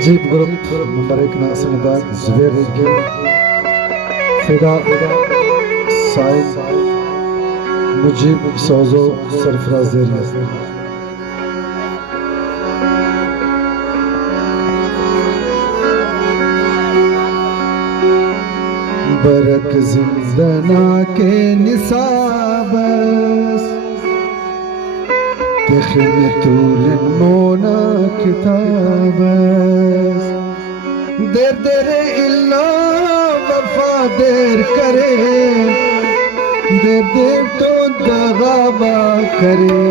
अजीब group number 1 ना सनदार जुबैर की फिदा साइद मुजीब सोजो सरफराज देरिया बरक जिंदना के निसाबस तखियतुल मोना किताबस देर देर इल्ला वफा देर करे देर देर तो दगाबा करे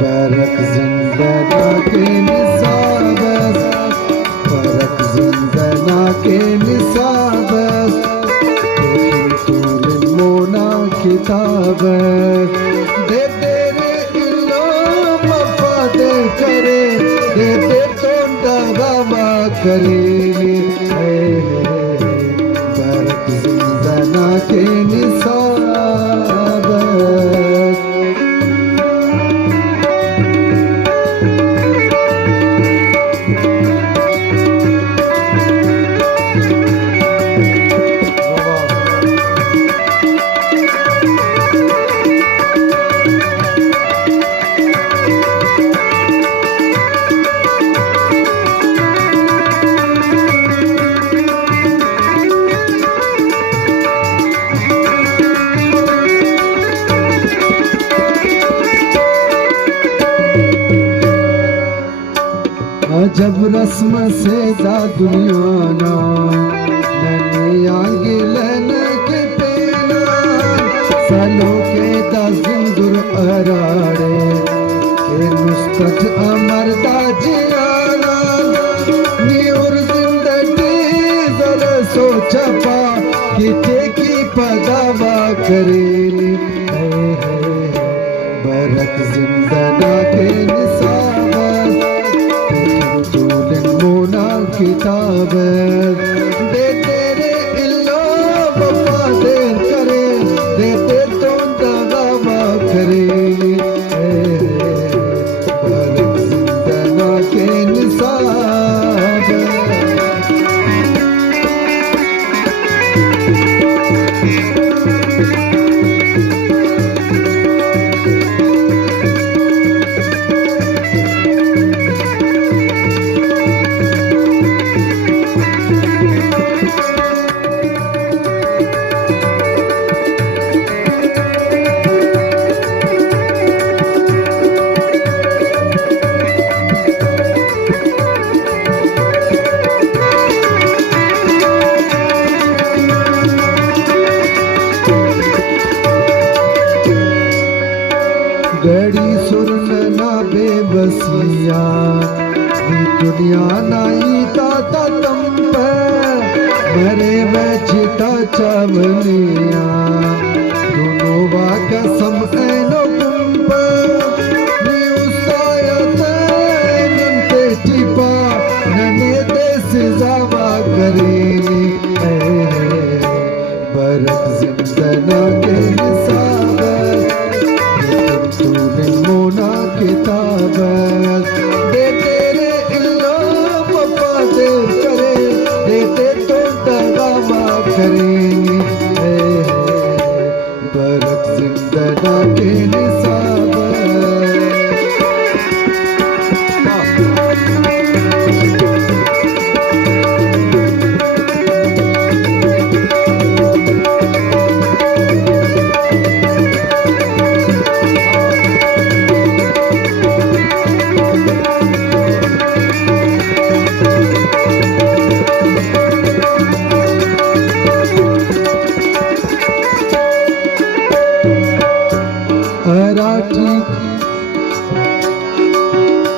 बरक जिंदना के निसाबस बरक जिंदना के निसाबस तखियतुल मोना किताबस देर देर इल्ला वफा देर करे देर देर तो दगाबा करे बरक जिंदना के निसाबस जब रस्म से दा दुनियाना ननी आगे लन के पेना सालों के दा जिंदुर अराड़े के मुस्तज अमर दा जियाना नी और जिंदगी जरा सोचा पा किते की पदावा करेली बरक जिंदना के निसाबस मोना किताब दे तेरे इल्ला वफा देर करे दे तेर तो दगावा करे बरक जिंदना के निसाब गड़ी सुरन ना बेबसिया दुनिया नाई ताता तम मरे बैठता चावलिया दोनों बा कसम ऐनो कुंभ नी उसायत नंते टिपा नने देश जावा करेली बरक जिंदना के निसाबस मोना किताबस दे तेरे इल्ला वफा देर करे दे तेर तो दगावा करेंगे बरक जिंदना के निसाबस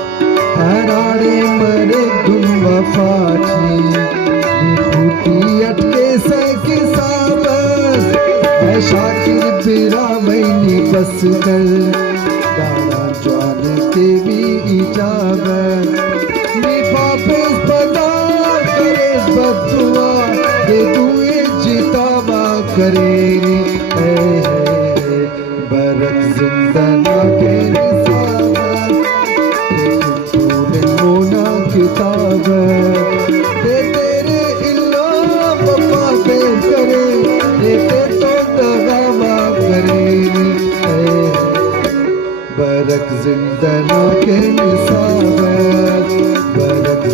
हराड़े मरे गुम वफाठी खूटी अटके से किसाबस है शाकिर बिरा मैनी बस कर दाना जान के भी इजाबत नी वापस बदा करे बदुआ दे दुए जितावा करेगी बरक जिंदना के निसाबस बरक जिंदना के निसाबत बरक